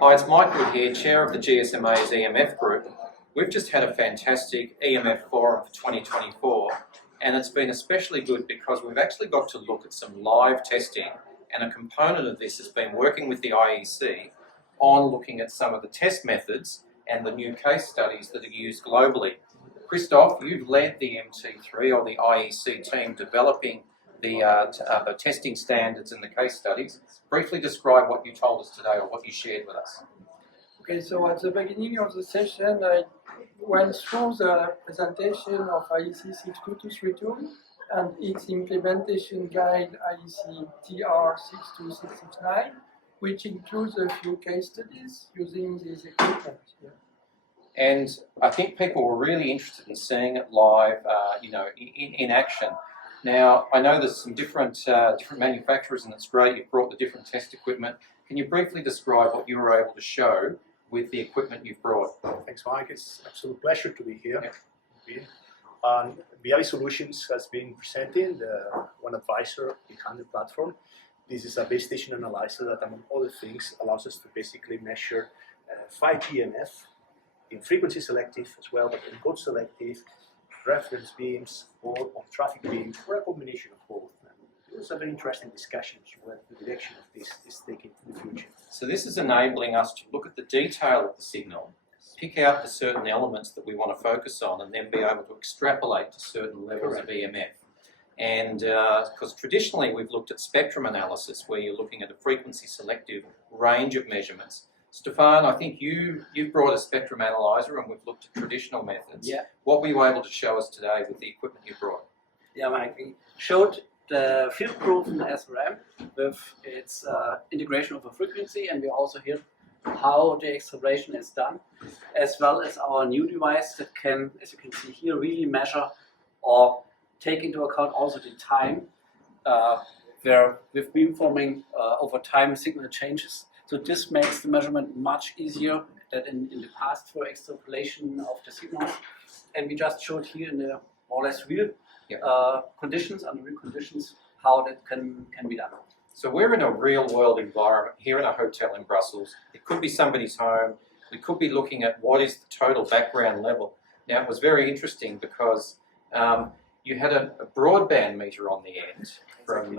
Hi, it's Michael here, Chair of the GSMA's EMF Group. We've just had a fantastic EMF Forum for 2024, and it's been especially good because we've actually got to look at some live testing, and a component of this has been working with the IEC on looking at some of the test methods and the new case studies that are used globally. Christophe, you've led the MT3 or the IEC team developing the testing standards and the case studies. Briefly describe what you told us today or what you shared with us. Okay, so at the beginning of the session, I went through the presentation of IEC 62232 and its implementation guide IEC TR62669, which includes a few case studies using these equipment. Yeah. And I think people were really interested in seeing it live, in action. Now, I know there's some different manufacturers, and it's great you've brought the different test equipment. Can you briefly describe what you were able to show with the equipment you've brought? Thanks, Mike. It's an absolute pleasure to be here. BI Solutions has been presenting the one advisor behind the platform. This is a base station analyzer that, among other things, allows us to basically measure 5G EMF in frequency selective as well, but in code selective, reference beams, or on traffic beams, or a combination of both. It was a very interesting discussion where the direction of this is taken in the future. So this is enabling us to look at the detail of the signal, pick out the certain elements that we want to focus on, and then be able to extrapolate to certain levels of EMF. And because traditionally we've looked at spectrum analysis, where you're looking at a frequency selective range of measurements. Stefan, I think you've brought a spectrum analyzer, and we've looked at traditional methods. Yeah. What were you able to show us today with the equipment you brought? Yeah, Mike, we showed the field-proven SRM with its integration of a frequency, and we also hear how the acceleration is done, as well as our new device that can, as you can see here, really measure or take into account also the time where with beamforming over time signal changes. So this makes the measurement much easier than in the past for extrapolation of the signals. And we just showed here in the more or less real conditions, under real conditions, how that can be done. So we're in a real world environment here in a hotel in Brussels. It could be somebody's home. We could be looking at what is the total background level. Now, it was very interesting because you had a broadband meter on the end from,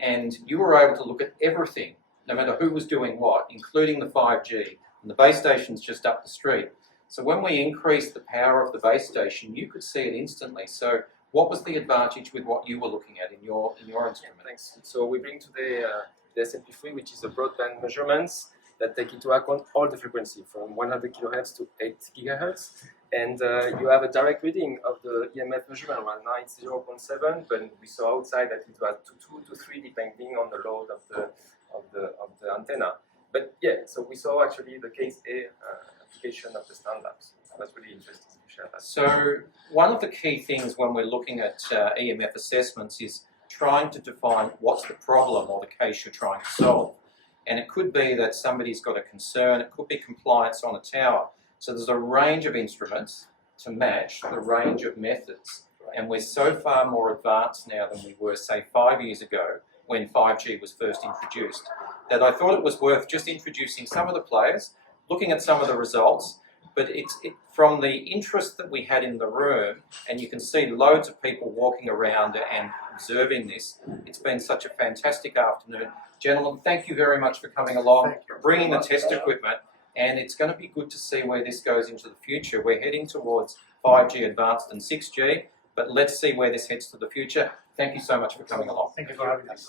and you were able to look at everything, no matter who was doing what, including the 5G, and the base station's just up the street. So when we increased the power of the base station, you could see it instantly. So what was the advantage with what you were looking at in your instrument? Thanks. So we bring today the SMP3, which is a broadband measurements that take into account all the frequency from 100 kHz to 8 GHz. And you have a direct reading of the EMF measurement. Right now it's 0.7, but we saw outside that it was 2 to 3 depending on the load of the antenna. But yeah, so we saw actually the case A application of the standards. So that's really interesting to share that. So one of the key things when we're looking at EMF assessments is trying to define what's the problem or the case you're trying to solve. And it could be that somebody's got a concern, it could be compliance on a tower. So there's a range of instruments to match the range of methods. And we're so far more advanced now than we were, say, 5 years ago when 5G was first introduced, that I thought it was worth just introducing some of the players, looking at some of the results, but from the interest that we had in the room, and you can see loads of people walking around and observing this, it's been such a fantastic afternoon. Gentlemen, thank you very much for coming along, bringing the test equipment, and it's going to be good to see where this goes into the future. We're heading towards 5G advanced and 6G, but let's see where this heads to the future. Thank you so much for coming along. Thank you for having us.